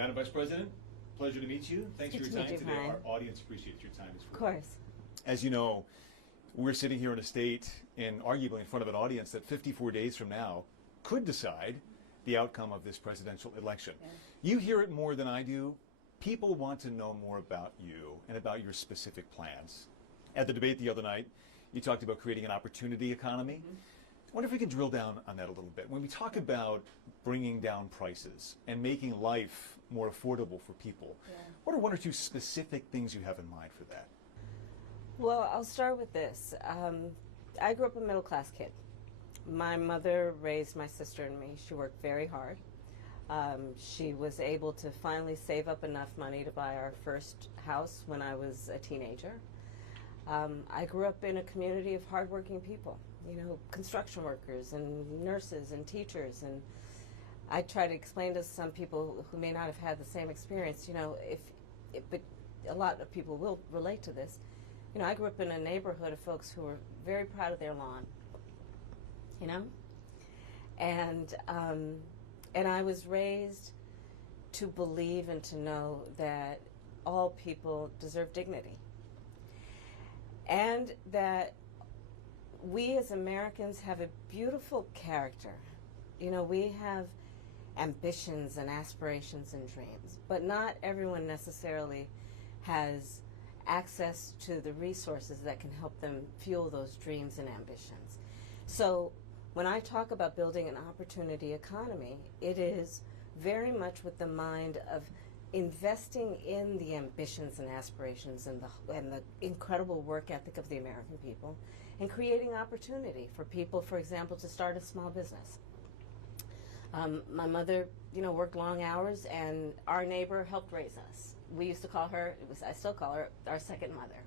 Madam Vice President, pleasure to meet you. Thanks for your time today. Brian. Our audience appreciates your time as well. Of course. As you know, we're sitting here in a state and arguably in front of an audience that 54 days from now could decide the outcome of this presidential election. Yeah. You hear it more than I do. People want to know more about you and about your specific plans. At the debate the other night, you talked about creating an opportunity economy. I wonder if we can drill down on that a little bit. When we talk about bringing down prices and making life more affordable for people, what are one or two specific things you have in mind for that? Well, I'll start with this. I grew up a middle-class kid. My mother raised my sister and me. She worked very hard. She was able to finally save up enough money to buy our first house when I was a teenager. I grew up in a community of hardworking people, you know, construction workers and nurses and teachers. And I try to explain to some people who may not have had the same experience, you know, but a lot of people will relate to this. You know, I grew up in a neighborhood of folks who were very proud of their lawn, you know? And I was raised to believe and to know that all people deserve dignity. And that we as Americans have a beautiful character. You know, we have ambitions and aspirations and dreams, but not everyone necessarily has access to the resources that can help them fuel those dreams and ambitions. So when I talk about building an opportunity economy, it is very much with the mind of investing in the ambitions and aspirations and the incredible work ethic of the American people, and creating opportunity for people, for example, to start a small business. My mother, you know, worked long hours, and our neighbor helped raise us. We used to call her, I still call her, our second mother.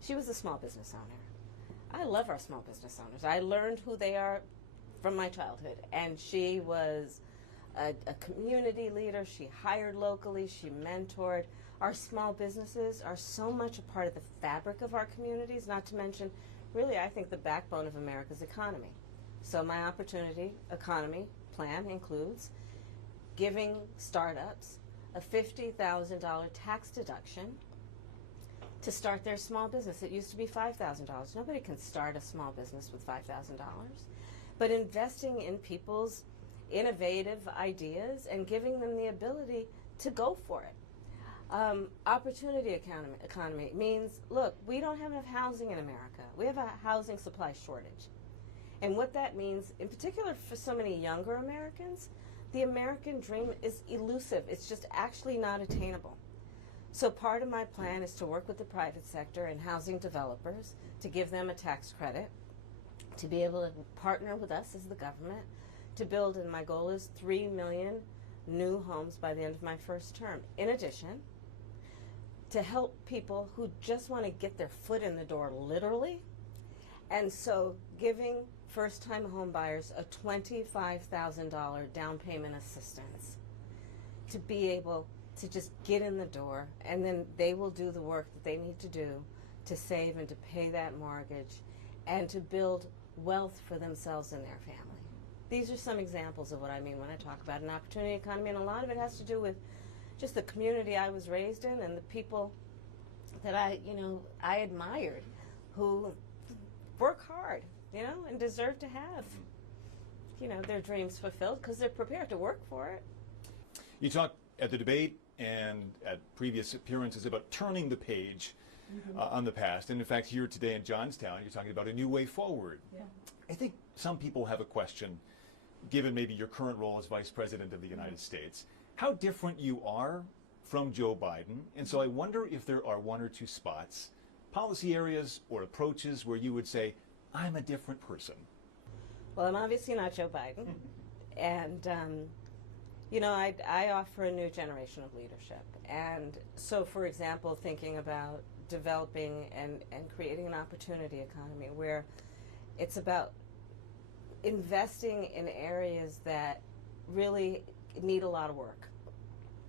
She was a small business owner. I love our small business owners. I learned who they are from my childhood, and she was a community leader. She hired locally. She mentored. Our small businesses are so much a part of the fabric of our communities, not to mention, really, I think, the backbone of America's economy. So my opportunity economy plan includes giving startups a $50,000 tax deduction to start their small business. It used to be $5,000. Nobody can start a small business with $5,000. But investing in people's innovative ideas and giving them the ability to go for it. Opportunity economy means, look, we don't have enough housing in America. We have a housing supply shortage. And what that means, in particular for so many younger Americans, the American dream is elusive. It's just actually not attainable. So part of my plan is to work with the private sector and housing developers to give them a tax credit, to be able to partner with us as the government, to build, and my goal is 3 million new homes by the end of my first term. In addition, to help people who just want to get their foot in the door, literally. And so giving first-time home buyers a $25,000 down payment assistance to be able to just get in the door, and then they will do the work that they need to do to save and to pay that mortgage and to build wealth for themselves and their family. These are some examples of what I mean when I talk about an opportunity economy, and a lot of it has to do with just the community I was raised in and the people that I admired, who work hard, and deserve to have, their dreams fulfilled because they're prepared to work for it. You talked at the debate and at previous appearances about turning the page on the past. And in fact, here today in Johnstown, you're talking about a new way forward. Yeah. I think some people have a question, given maybe your current role as Vice President of the United States, how different you are from Joe Biden. And so I wonder if there are one or two spots, policy areas or approaches where you would say, I'm a different person. Well, I'm obviously not Joe Biden. And, I offer a new generation of leadership. And so, for example, thinking about developing and creating an opportunity economy where it's about investing in areas that really need a lot of work,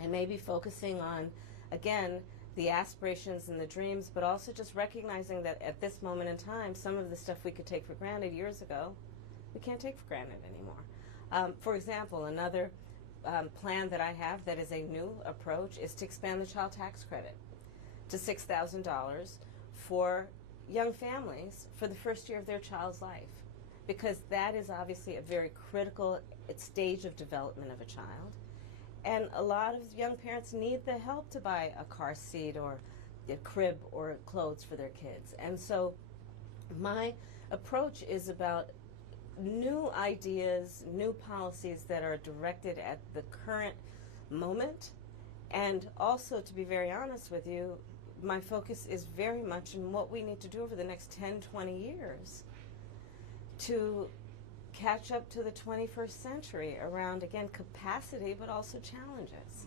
and maybe focusing on, again, the aspirations and the dreams, but also just recognizing that at this moment in time, some of the stuff we could take for granted years ago, we can't take for granted anymore. For example, another plan that I have that is a new approach is to expand the child tax credit to $6,000 for young families for the first year of their child's life, because that is obviously a very critical stage of development of a child. And a lot of young parents need the help to buy a car seat or a crib or clothes for their kids. And so my approach is about new ideas, new policies that are directed at the current moment. And also, to be very honest with you, my focus is very much in what we need to do over the next 10, 20 years to catch up to the 21st century around, again, capacity, but also challenges.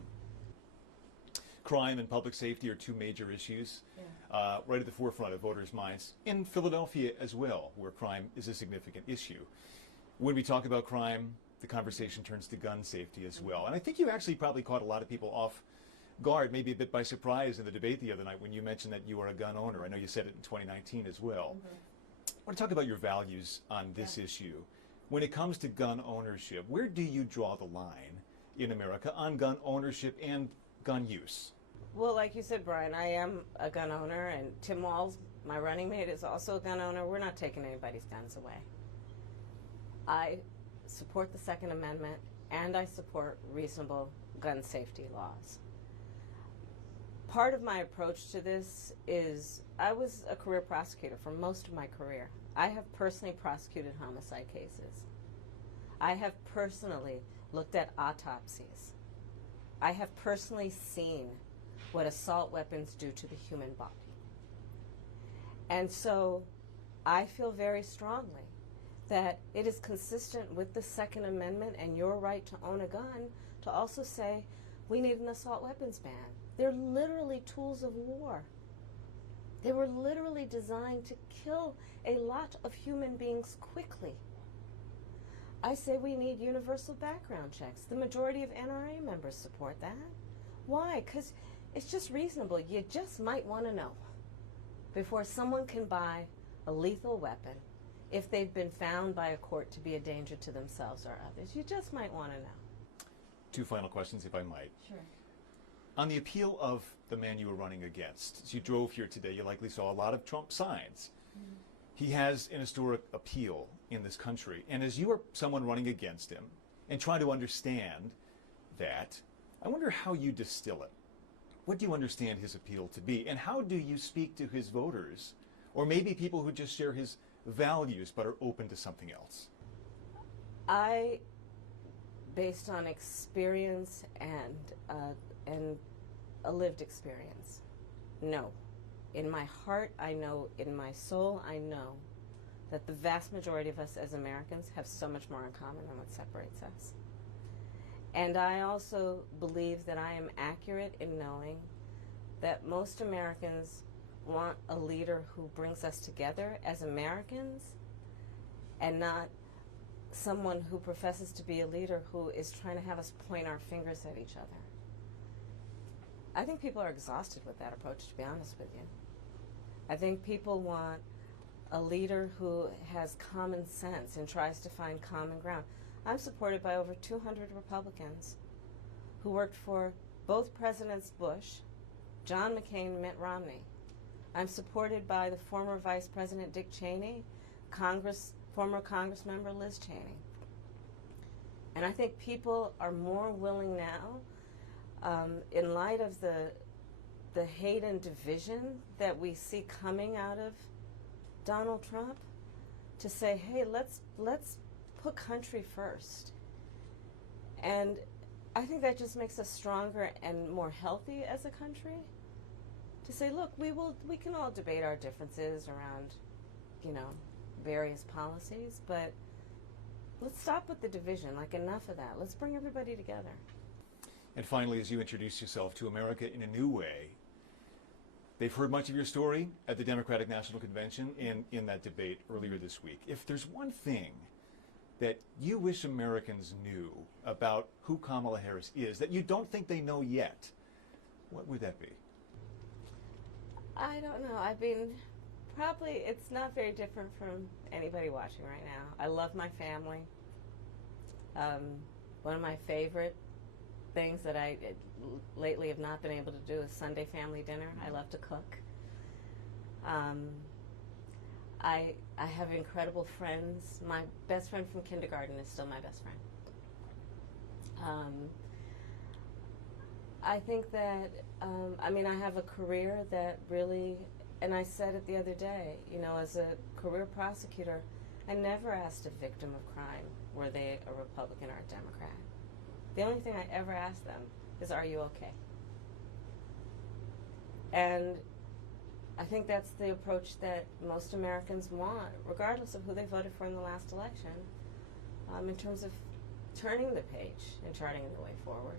Crime and public safety are two major issues, right at the forefront of voters' minds, in Philadelphia as well, where crime is a significant issue. When we talk about crime, the conversation turns to gun safety as well. And I think you actually probably caught a lot of people off guard, maybe a bit by surprise in the debate the other night when you mentioned that you are a gun owner. I know you said it in 2019 as well. I want to talk about your values on this issue. When it comes to gun ownership, where do you draw the line in America on gun ownership and gun use? Well, like you said, Brian, I am a gun owner, and Tim Walz, my running mate, is also a gun owner. We're not taking anybody's guns away. I support the Second Amendment, and I support reasonable gun safety laws. Part of my approach to this is I was a career prosecutor for most of my career. I have personally prosecuted homicide cases. I have personally looked at autopsies. I have personally seen what assault weapons do to the human body. And so I feel very strongly that it is consistent with the Second Amendment and your right to own a gun to also say we need an assault weapons ban. They're literally tools of war. They were literally designed to kill a lot of human beings quickly. I say we need universal background checks. The majority of NRA members support that. Why? Because it's just reasonable. You just might want to know before someone can buy a lethal weapon if they've been found by a court to be a danger to themselves or others. You just might want to know. Two final questions, if I might. Sure. On the appeal of the man you were running against, as you drove here today, you likely saw a lot of Trump signs. He has an historic appeal in this country. And as you are someone running against him and trying to understand that, I wonder how you distill it. What do you understand his appeal to be? And how do you speak to his voters, or maybe people who just share his values but are open to something else? I, based on experience and a lived experience, no. In my heart, I know, in my soul, I know that the vast majority of us as Americans have so much more in common than what separates us. And I also believe that I am accurate in knowing that most Americans want a leader who brings us together as Americans and not someone who professes to be a leader who is trying to have us point our fingers at each other. I think people are exhausted with that approach, to be honest with you. I think people want a leader who has common sense and tries to find common ground. I'm supported by over 200 Republicans who worked for both Presidents Bush, John McCain, and Mitt Romney. I'm supported by the former Vice President Dick Cheney, former Congress member Liz Cheney. And I think people are more willing now, in light of the hate and division that we see coming out of Donald Trump, to say, hey, let's put country first. And I think that just makes us stronger and more healthy as a country. To say, look, we can all debate our differences around, various policies, but let's stop with the division. Like, enough of that. Let's bring everybody together. And finally, as you introduce yourself to America in a new way, they've heard much of your story at the Democratic National Convention and in that debate earlier this week. If there's one thing that you wish Americans knew about who Kamala Harris is that you don't think they know yet, what would that be? I don't know. I mean, probably it's not very different from anybody watching right now. I love my family. One of my favorite things that I lately have not been able to do is Sunday family dinner. I love to cook. I have incredible friends. My best friend from kindergarten is still my best friend. I think that, I have a career that really, and I said it the other day, as a career prosecutor, I never asked a victim of crime, were they a Republican or a Democrat. The only thing I ever asked them is, are you okay? And I think that's the approach that most Americans want, regardless of who they voted for in the last election, in terms of turning the page and charting the way forward.